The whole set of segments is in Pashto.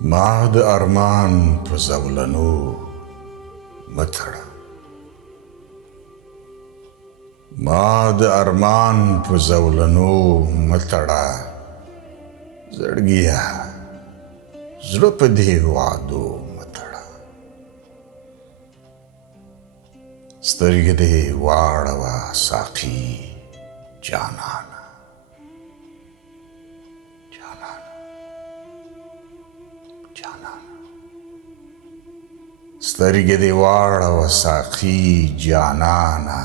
ما د ارمان په زولنو متړه، ما د ارمان په زولنو متړه، زړګیه زړه په دې وعدو متړه، سترګې دې واړوه ساقي جانانه، سترګې دې واړوه ساقي جانانه،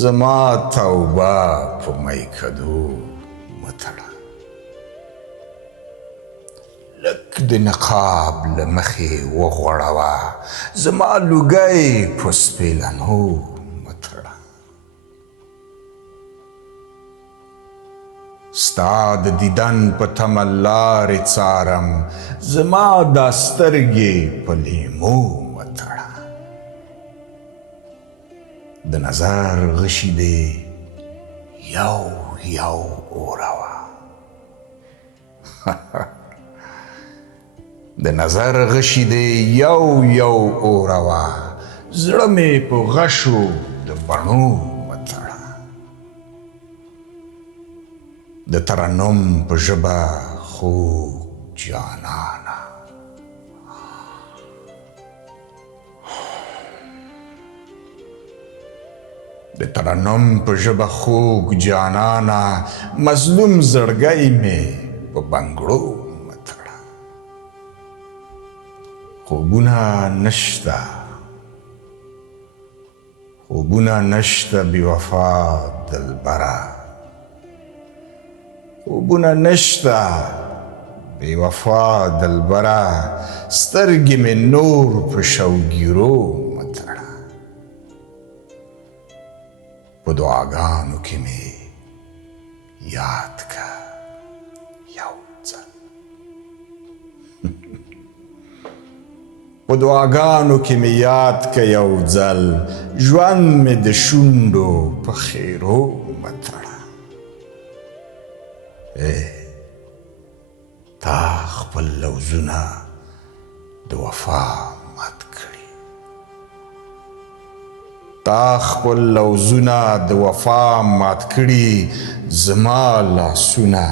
زما توبه په میکدو متړه، لږ د نقاب له مخې وغوړوه، زما لوګی په سپېلنو متړه، ستا د دیدن په تمه لارې څارم، زما دا سترګې په لیمو متړه، د نظر غشي دې یو یو اوروه، د نظر غشي دې یو یو اوروه، زړه مې په غشو د بڼو متړه، د ترنم په ژبه خوږ جانانه، د ترنم په ژبه خوږ جانانه، مظلوم زړګی مې په بنګړو متړه، خوبونه نشته خوبونه نشته بې وفا دلبره، خوبونه نشته بې وفا دلبره، سترګې مې نور په شوګیرو متړه، په دعاګانو کې مې یاد که یو ځل، په دعاګانو کې مې یاد که یو ځل، ژوند مې د شونډو په خیرو متړه، تا خپل لوزونه د وفا مات کړي، تا خپل لوزونه د وفا مات کړي، زما لاسونه